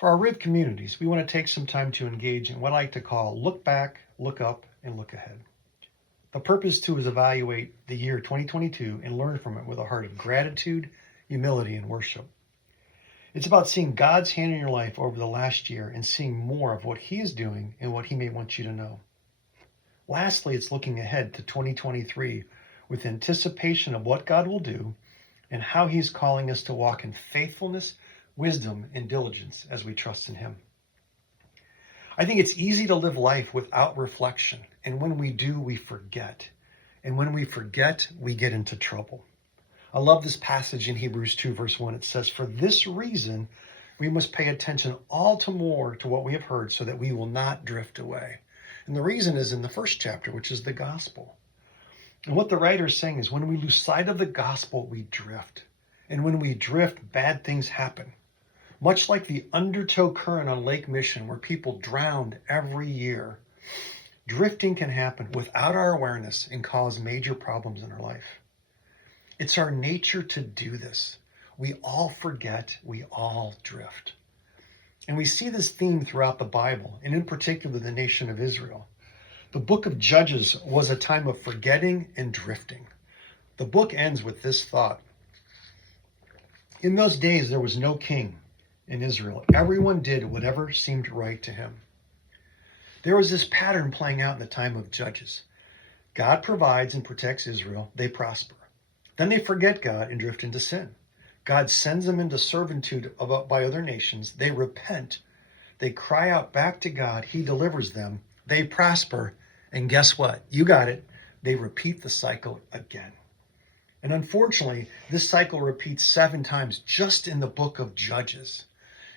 For our RIV communities, we want to take some time to engage in what I like to call look back, look up, and look ahead. The purpose too is evaluate the year 2022 and learn from it with a heart of gratitude, humility, and worship. It's about seeing God's hand in your life over the last year and seeing more of what He is doing and what He may want you to know. Lastly, it's looking ahead to 2023 with anticipation of what God will do and how He's calling us to walk in faithfulness, wisdom, and diligence as we trust in Him. I think it's easy to live life without reflection, and when we do, we forget. And when we forget, we get into trouble. I love this passage in Hebrews 2, verse 1. It says, "For this reason, we must pay attention all to more to what we have heard so that we will not drift away." And the reason is in the first chapter, which is the gospel. And what the writer is saying is when we lose sight of the gospel, we drift. And when we drift, bad things happen. Much like the undertow current on Lake Mission, where people drowned every year, drifting can happen without our awareness and cause major problems in our life. It's our nature to do this. We all forget, we all drift. And we see this theme throughout the Bible, and in particular the nation of Israel. The book of Judges was a time of forgetting and drifting. The book ends with this thought. In those days there was no king in Israel. Everyone did whatever seemed right to him. There was this pattern playing out in the time of Judges. God provides and protects Israel. They prosper. Then they forget God and drift into sin. God sends them into servitude by other nations. They repent. They cry out back to God. He delivers them. They prosper. And guess what? You got it. They repeat the cycle again. And unfortunately, this cycle repeats 7 times just in the book of Judges.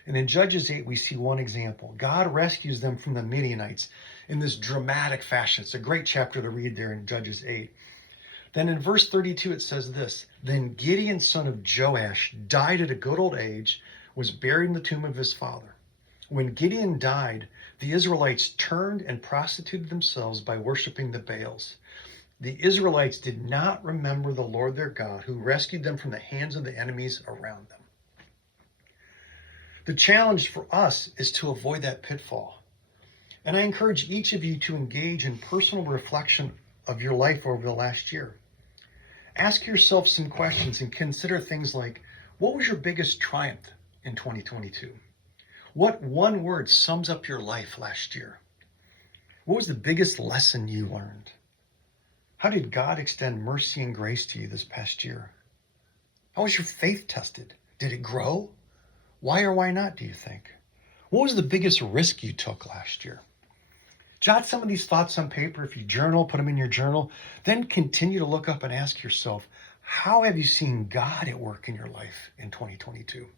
And in Judges 8, we see one example. God rescues them from the Midianites in this dramatic fashion. It's a great chapter to read there in Judges 8. Then in verse 32, it says this, "Then Gideon, son of Joash, died at a good old age, was buried in the tomb of his father. When Gideon died, the Israelites turned and prostituted themselves by worshiping the Baals. The Israelites did not remember the Lord their God, who rescued them from the hands of the enemies around them." The challenge for us is to avoid that pitfall. And I encourage each of you to engage in personal reflection of your life over the last year. Ask yourself some questions and consider things like, what was your biggest triumph in 2022? What one word sums up your life last year? What was the biggest lesson you learned? How did God extend mercy and grace to you this past year? How was your faith tested? Did it grow? Why or why not, do you think? What was the biggest risk you took last year? Jot some of these thoughts on paper. If you journal, put them in your journal. Then continue to look up and ask yourself, how have you seen God at work in your life in 2022?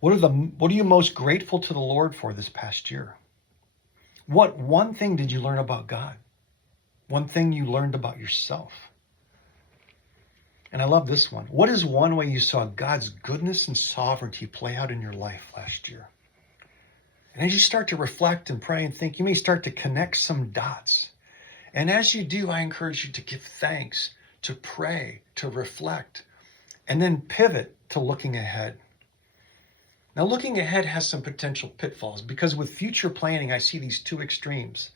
What are you most grateful to the Lord for this past year? What one thing did you learn about God? One thing you learned about yourself? And I love this one. What is one way you saw God's goodness and sovereignty play out in your life last year? And as you start to reflect and pray and think, you may start to connect some dots. And as you do, I encourage you to give thanks, to pray, to reflect, and then pivot to looking ahead. Now, looking ahead has some potential pitfalls because with future planning, I see these 2 extremes.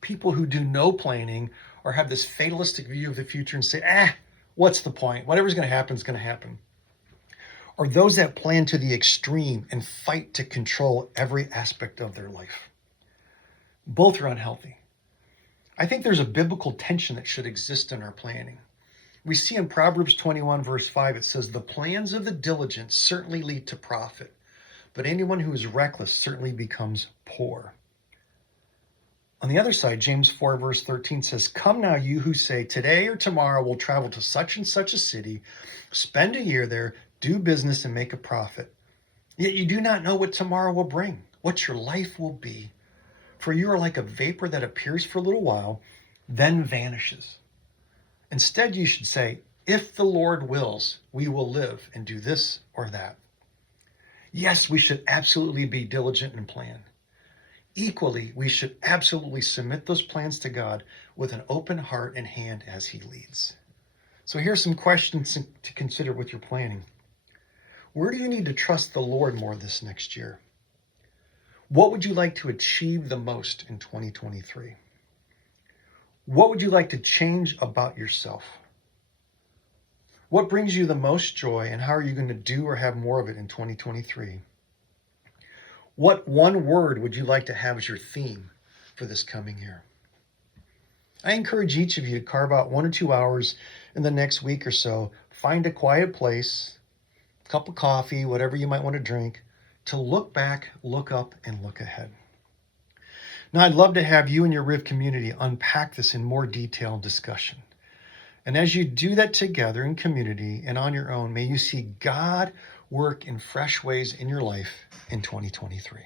People who do no planning or have this fatalistic view of the future and say, what's the point? Whatever's going to happen is going to happen. Or those that plan to the extreme and fight to control every aspect of their life. Both are unhealthy. I think there's a biblical tension that should exist in our planning. We see in Proverbs 21, verse 5, it says, "The plans of the diligent certainly lead to profit, but anyone who is reckless certainly becomes poor." On the other side, James 4, verse 13 says, "Come now, you who say, today or tomorrow we'll travel to such and such a city, spend a year there, do business and make a profit. Yet you do not know what tomorrow will bring, what your life will be. For you are like a vapor that appears for a little while, then vanishes." Instead, you should say, if the Lord wills, we will live and do this or that. Yes, we should absolutely be diligent and plan. Equally, we should absolutely submit those plans to God with an open heart and hand as He leads. So here's some questions to consider with your planning. Where do you need to trust the Lord more this next year? What would you like to achieve the most in 2023? What would you like to change about yourself? What brings you the most joy, and how are you going to do or have more of it in 2023? What one word would you like to have as your theme for this coming year? I encourage each of you to carve out 1 or 2 hours in the next week or so. Find a quiet place, a cup of coffee, whatever you might want to drink, to look back, look up, and look ahead. Now, I'd love to have you and your RIV community unpack this in more detailed discussion. And as you do that together in community and on your own, may you see God work in fresh ways in your life in 2023.